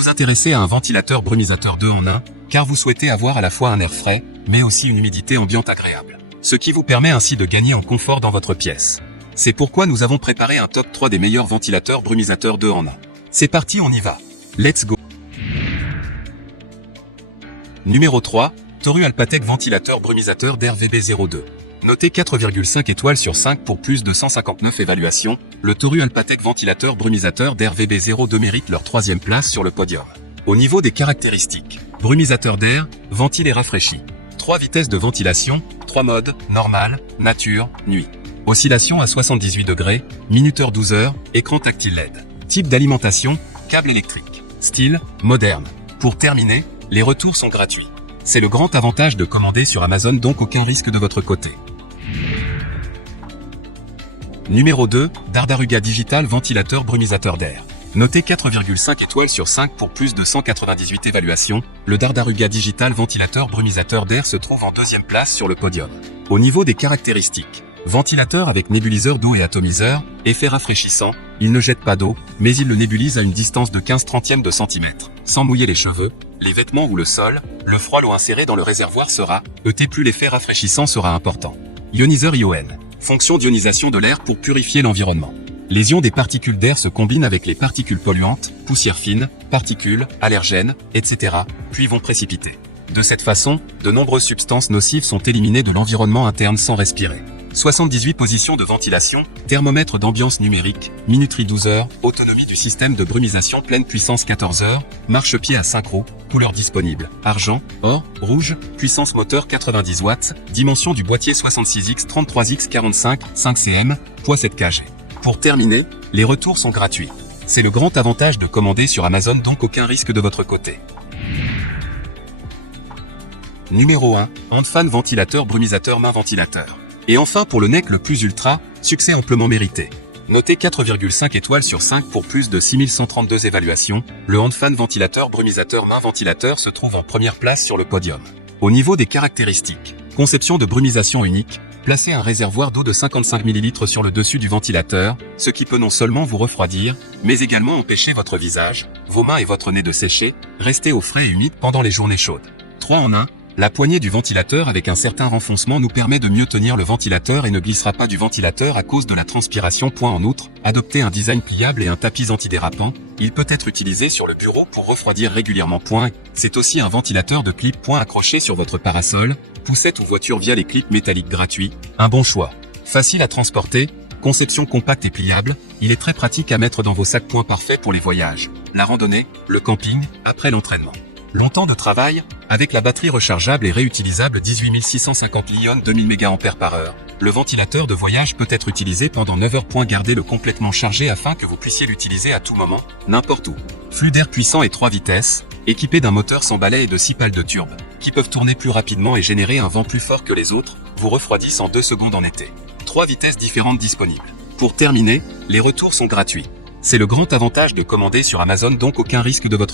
vous intéressez à un ventilateur brumisateur 2 en 1, car vous souhaitez avoir à la fois un air frais, mais aussi une humidité ambiante agréable. Ce qui vous permet ainsi de gagner en confort dans votre pièce. C'est pourquoi nous avons préparé un top 3 des meilleurs ventilateurs brumisateurs 2 en 1. C'est parti, on y va. Let's go. Numéro 3, Toru Alpatec ventilateur brumisateur d'air VB02. Noté 4,5 étoiles sur 5 pour plus de 159 évaluations, le Toru Alpatec ventilateur brumisateur d'air VB02 mérite leur 3e place sur le podium. Au niveau des caractéristiques, brumisateur d'air, ventile et rafraîchi. 3 vitesses de ventilation, 3 modes, normal, nature, nuit. Oscillation à 78 degrés, minuteur 12 heures, écran tactile LED. Type d'alimentation, câble électrique. Style, moderne. Pour terminer, les retours sont gratuits. C'est le grand avantage de commander sur Amazon, donc aucun risque de votre côté. Numéro 2, Dardaruga Digital ventilateur brumisateur d'air. Noté 4,5 étoiles sur 5 pour plus de 198 évaluations, le Dardaruga Digital ventilateur brumisateur d'air se trouve en 2e place sur le podium. Au niveau des caractéristiques, ventilateur avec nébuliseur d'eau et atomiseur, effet rafraîchissant, il ne jette pas d'eau, mais il le nébulise à une distance de 15/30 de centimètre, sans mouiller les cheveux, les vêtements ou le sol. Le froid, l'eau insérée dans le réservoir sera ET, plus l'effet rafraîchissant sera important. Ioniseur ION. Fonction d'ionisation de l'air pour purifier l'environnement. Les ions des particules d'air se combinent avec les particules polluantes, poussières fines, particules, allergènes, etc., puis vont précipiter. De cette façon, de nombreuses substances nocives sont éliminées de l'environnement interne sans respirer. 78 positions de ventilation, thermomètre d'ambiance numérique, minuterie 12 heures, autonomie du système de brumisation pleine puissance 14 heures, marchepied à 5 roues, couleurs disponibles, argent, or, rouge, puissance moteur 90 watts, dimension du boîtier 66X 33X45, 5 cm, poids 7 kg. Pour terminer, les retours sont gratuits. C'est le grand avantage de commander sur Amazon, donc aucun risque de votre côté. Numéro 1, Handfan ventilateur brumisateur main ventilateur. Et enfin pour le NEC le plus ultra, succès amplement mérité. Noté 4,5 étoiles sur 5 pour plus de 6132 évaluations, le Handfan ventilateur brumisateur main ventilateur se trouve en première place sur le podium. Au niveau des caractéristiques, conception de brumisation unique, placez un réservoir d'eau de 55 ml sur le dessus du ventilateur, ce qui peut non seulement vous refroidir, mais également empêcher votre visage, vos mains et votre nez de sécher, rester au frais et humide pendant les journées chaudes. 3 en 1. La poignée du ventilateur avec un certain renfoncement nous permet de mieux tenir le ventilateur et ne glissera pas du ventilateur à cause de la transpiration. En outre, adoptez un design pliable et un tapis antidérapant. Il peut être utilisé sur le bureau pour refroidir régulièrement. C'est aussi un ventilateur de clip. Accroché sur votre parasol, poussette ou voiture via les clips métalliques gratuits. Un bon choix. Facile à transporter, conception compacte et pliable, il est très pratique à mettre dans vos sacs. Parfait pour les voyages, la randonnée, le camping, après l'entraînement. Longtemps de travail, avec la batterie rechargeable et réutilisable 18650 Li 2000 mAh, le ventilateur de voyage peut être utilisé pendant 9 heures. Gardez-le complètement chargé afin que vous puissiez l'utiliser à tout moment, n'importe où. Flux d'air puissant et 3 vitesses, équipé d'un moteur sans balai et de 6 pales de turbe, qui peuvent tourner plus rapidement et générer un vent plus fort que les autres, vous refroidissent en 2 secondes en été. 3 vitesses différentes disponibles. Pour terminer, les retours sont gratuits. C'est le grand avantage de commander sur Amazon, donc aucun risque de votre